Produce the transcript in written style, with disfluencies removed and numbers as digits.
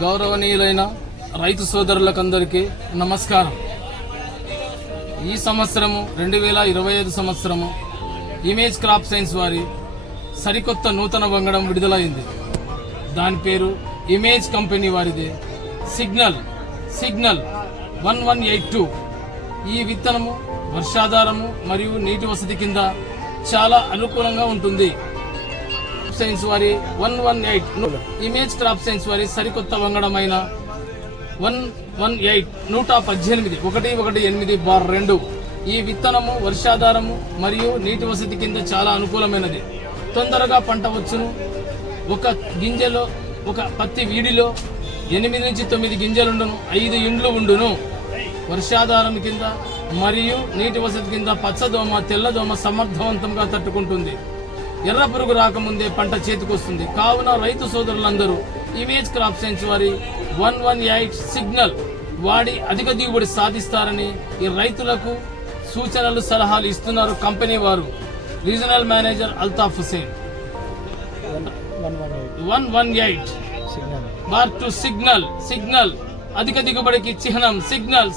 గౌరవనీయులైన రైతు సోదరులకందరికీ నమస్కారం. ఈ సంవత్సరము 2025 సంవత్సరము ఇమేజ్ క్రాప్ సైన్స్ వారి సరికొత్త నూతన వంగడం విడుదలైంది. దాని పేరు ఇమేజ్ కంపెనీ వారిది సిగ్నల్ 1182. ఈ విత్తనము వర్షాధారము మరియు నీటి వసతి కింద చాలా అనుకూలంగా ఉంటుంది. సైన్స్ వారి 118 ఇమేజ్ క్రాప్ సైన్స్ వారి సరికొత్త వంగడమైన 118/118/2 ఈ విత్తనము వర్షాధారము మరియు నీటి వసతి కింద చాలా అనుకూలమైనది. తొందరగా పంట వచ్చును. ఒక గింజలో ఒక పత్తి వీడిలో 8 నుంచి 9 గింజలుండును, 5 ఇండ్లు ఉండును. వర్షాధారం కింద మరియు నీటి వసతి కింద పచ్చదోమ తెల్లదోమ సమర్థవంతంగా తట్టుకుంటుంది. ఎర్ర పురుగు రాకముందే పంట చేతికొస్తుంది. కావున రైతు సోదరులందరూ ఇమేజ్ క్రాప్ సైన్స్ వారి 118 సిగ్నల్ వాడి అధిక దిగుబడి సాధిస్తారని ఈ రైతులకు సూచనలు సలహాలు ఇస్తున్నారు కంపెనీ వారు. Regional manager Altaf Hussain. 118/2 signal అధిక దిగుబడికి చిహ్నం. సిగ్నల్